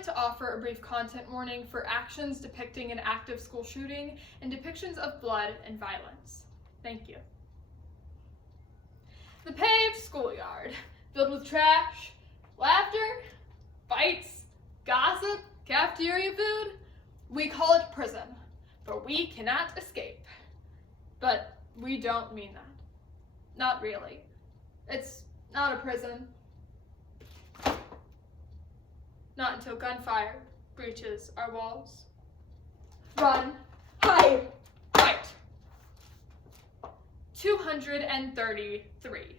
like to offer a brief content warning for actions depicting an active school shooting and depictions of blood and violence. Thank you. The Paige schoolyard, filled with trash, laughter, fights, gossip, cafeteria food. We call it prison, for we cannot escape. But we don't mean that. Not really. It's not a prison. Not until gunfire breaches our walls. Run, hide, fight. 233.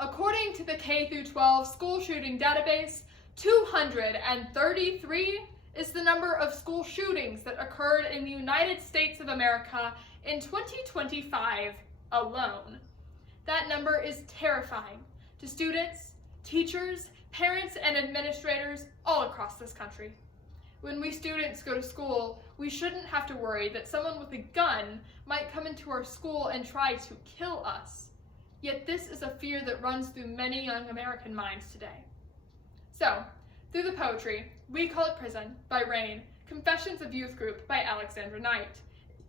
According to the K-12 school shooting database, 233 is the number of school shootings that occurred in the United States of America in 2025 alone. That number is terrifying to students, teachers, parents, and administrators all across this country. When we students go to school, we shouldn't have to worry that someone with a gun might come into our school and try to kill us. Yet this is a fear that runs through many young American minds today. So, through the poetry, We Call It Prison by Rain, Confessions of Youth Group by Alexandra Knight,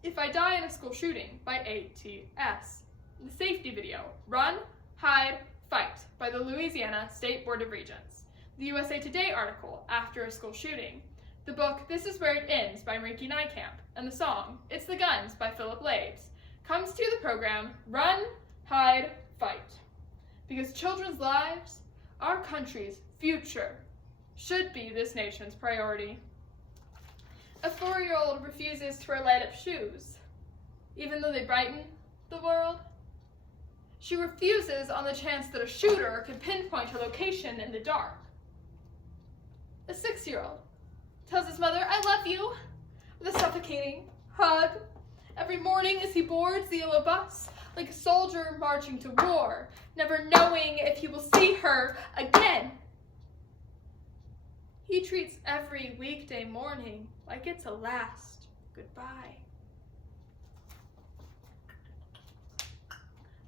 If I Die in a School Shooting by ATS, the safety video, Run, Hide, Fight by the Louisiana State Board of Regents, the USA Today article, After a School Shooting, the book This Is Where It Ends by Rinky Nykamp, and the song It's the Guns by Philip Labes, comes to the program Run, Hide, Fight. Because children's lives, our country's future, should be this nation's priority. A 4-year-old refuses to wear light-up shoes, even though they brighten the world. She refuses on the chance that a shooter could pinpoint her location in the dark. A 6-year-old tells his mother, I love you, with a suffocating hug every morning as he boards the yellow bus like a soldier marching to war, never knowing if he will see her again. He treats every weekday morning like it's a last goodbye.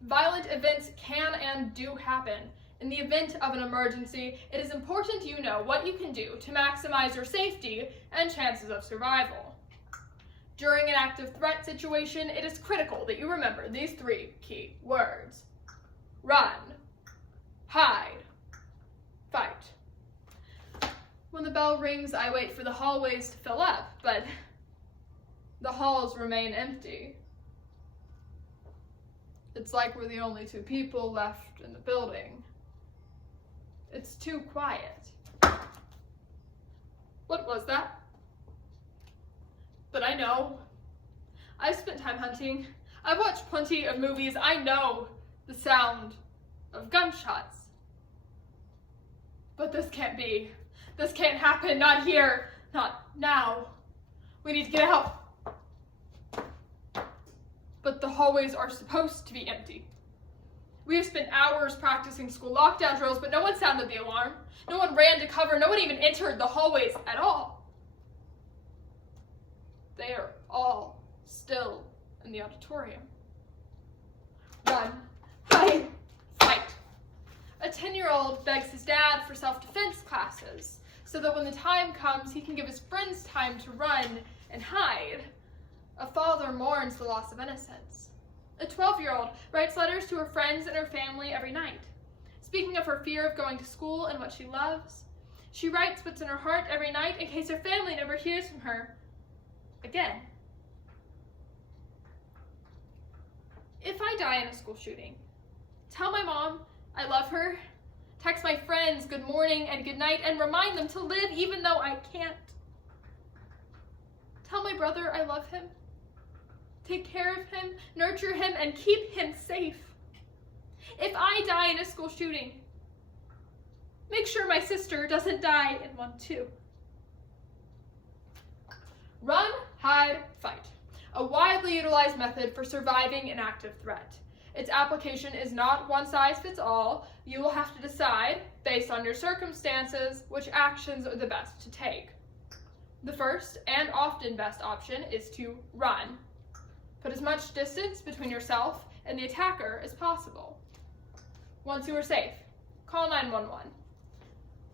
Violent events can and do happen. In the event of an emergency, it is important you know what you can do to maximize your safety and chances of survival. During an active threat situation, it is critical that you remember these 3 key words. Run, hide, fight. When the bell rings, I wait for the hallways to fill up, but the halls remain empty. It's like we're the only 2 people left in the building. It's too quiet. What was that? But I know. I've spent time hunting. I've watched plenty of movies. I know the sound of gunshots. But this can't be. This can't happen. Not here. Not now. We need to get out. But the hallways are supposed to be empty. We have spent hours practicing school lockdown drills, but no one sounded the alarm. No one ran to cover. No one even entered the hallways at all. They are all still in the auditorium. Run, hide, fight. A 10-year-old begs his dad for self-defense classes so that when the time comes, he can give his friends time to run and hide. A father mourns the loss of innocence. A 12-year-old writes letters to her friends and her family every night. Speaking of her fear of going to school and what she loves, she writes what's in her heart every night in case her family never hears from her again. If I die in a school shooting, tell my mom I love her, text my friends good morning and good night, and remind them to live even though I can't. Tell my brother I love him. Take care of him, nurture him, and keep him safe. If I die in a school shooting, make sure my sister doesn't die in one too. Run, hide, fight. A widely utilized method for surviving an active threat. Its application is not one size fits all. You will have to decide, based on your circumstances, which actions are the best to take. The first, and often best option, is to run. Put as much distance between yourself and the attacker as possible. Once you are safe, call 911.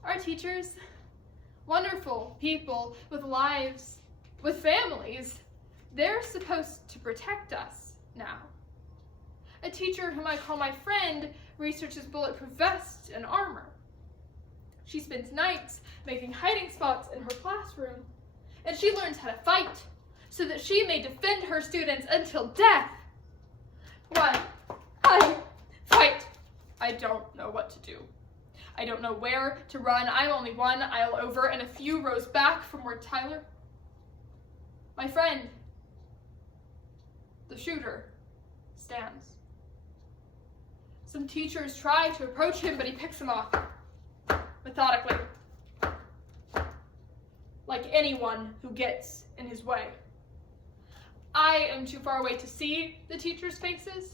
Our teachers Wonderful people with lives, with families. They're supposed to protect us now. A teacher whom I call my friend researches bulletproof vests and armor. She spends nights making hiding spots in her classroom, and she learns how to fight so that she may defend her students until death. Run, hide, fight. I don't know what to do. I don't know where to run. I'm only one aisle over and a few rows back from where Tyler, my friend, the shooter, stands. Some teachers try to approach him, but he picks them off, methodically, like anyone who gets in his way. I am too far away to see the teachers' faces,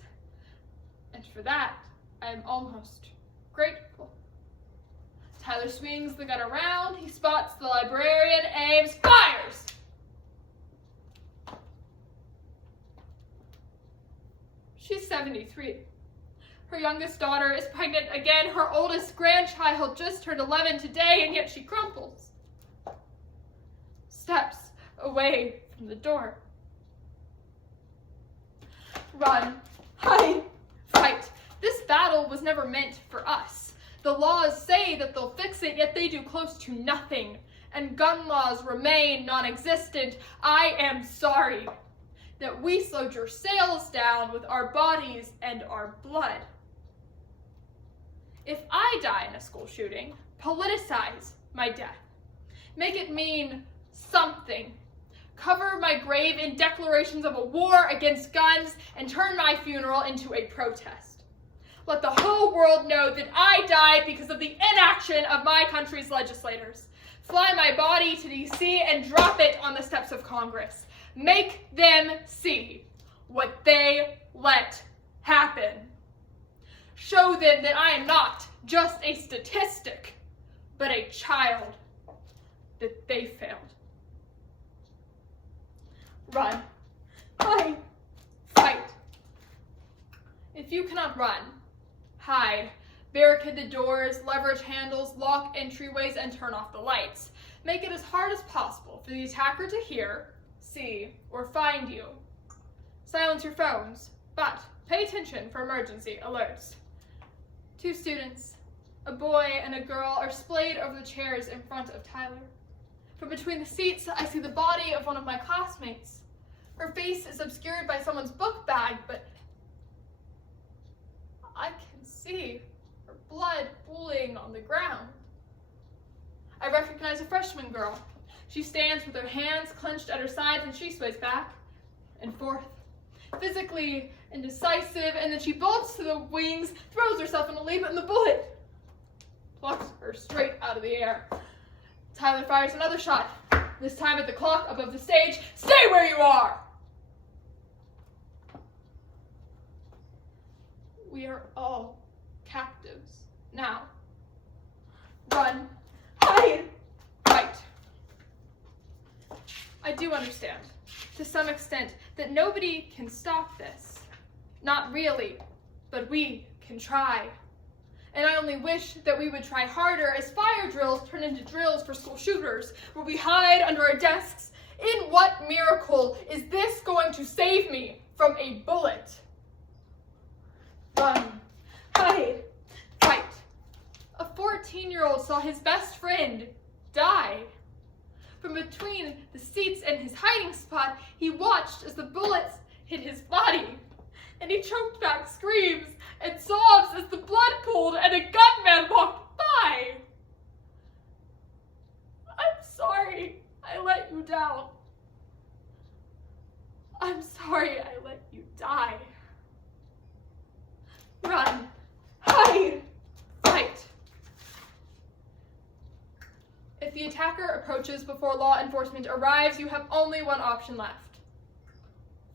and for that, I am almost grateful. Tyler swings the gun around, he spots the librarian, aims, fires! She's 73. Her youngest daughter is pregnant again. Her oldest grandchild just turned 11 today, and yet she crumples. Steps away from the door. Run, hide, fight. This battle was never meant for us. The laws say that they'll fix it, yet they do close to nothing. And gun laws remain non-existent. I am sorry that we slowed your sails down with our bodies and our blood. If I die in a school shooting, politicize my death. Make it mean something. Cover my grave in declarations of a war against guns and turn my funeral into a protest. Let the whole world know that I died because of the inaction of my country's legislators. Fly my body to D.C. and drop it on the steps of Congress. Make them see what they let happen. Show them that I am not just a statistic, but a child that they failed. Run, hide, fight. If you cannot run, hide, barricade the doors, leverage handles, lock entryways, and turn off the lights. Make it as hard as possible for the attacker to hear, see, or find you. Silence your phones, but pay attention for emergency alerts. 2 students, a boy and a girl, are splayed over the chairs in front of Tyler. From between the seats, I see the body of one of my classmates. Her face is obscured by someone's book bag, but I can see her blood pooling on the ground. I recognize a freshman girl. She stands with her hands clenched at her sides and she sways back and forth, physically indecisive, and then she bolts to the wings, throws herself in a leap, and the bullet plucks her straight out of the air. Tyler fires another shot, this time at the clock above the stage. Stay where you are! We are all captives now. Run, hide, fight. I do understand, to some extent, that nobody can stop this. Not really, but we can try. And I only wish that we would try harder as fire drills turn into drills for school shooters, where we hide under our desks. In what miracle is this going to save me from a bullet? Run, hide, fight. A 14-year-old saw his best friend die. From between the seats and his hiding spot, he watched as the bullets hit his body, and he choked back screams and sobs as the blood pooled and a gunman walked by. I'm sorry I let you down. I'm sorry I let you die. Run, hide, fight. If the attacker approaches before law enforcement arrives, you have only one option left.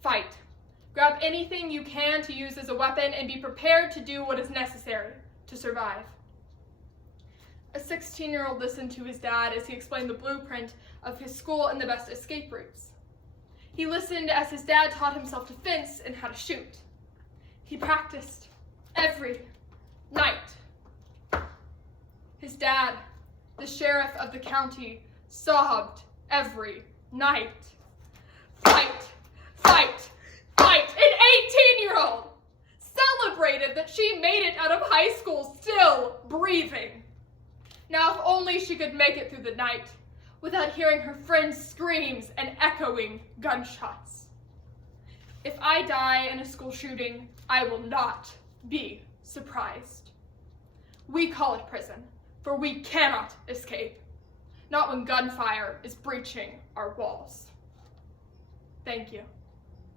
Fight. Grab anything you can to use as a weapon and be prepared to do what is necessary to survive. A 16-year-old listened to his dad as he explained the blueprint of his school and the best escape routes. He listened as his dad taught himself to fence and how to shoot. He practiced every night. His dad, the sheriff of the county, sobbed every night. Fight, fight, fight! An 18-year-old celebrated that she made it out of high school still breathing. Now, if only she could make it through the night without hearing her friends' screams and echoing gunshots. If I die in a school shooting, I will not be surprised. We call it prison, for we cannot escape, not when gunfire is breaching our walls. Thank you.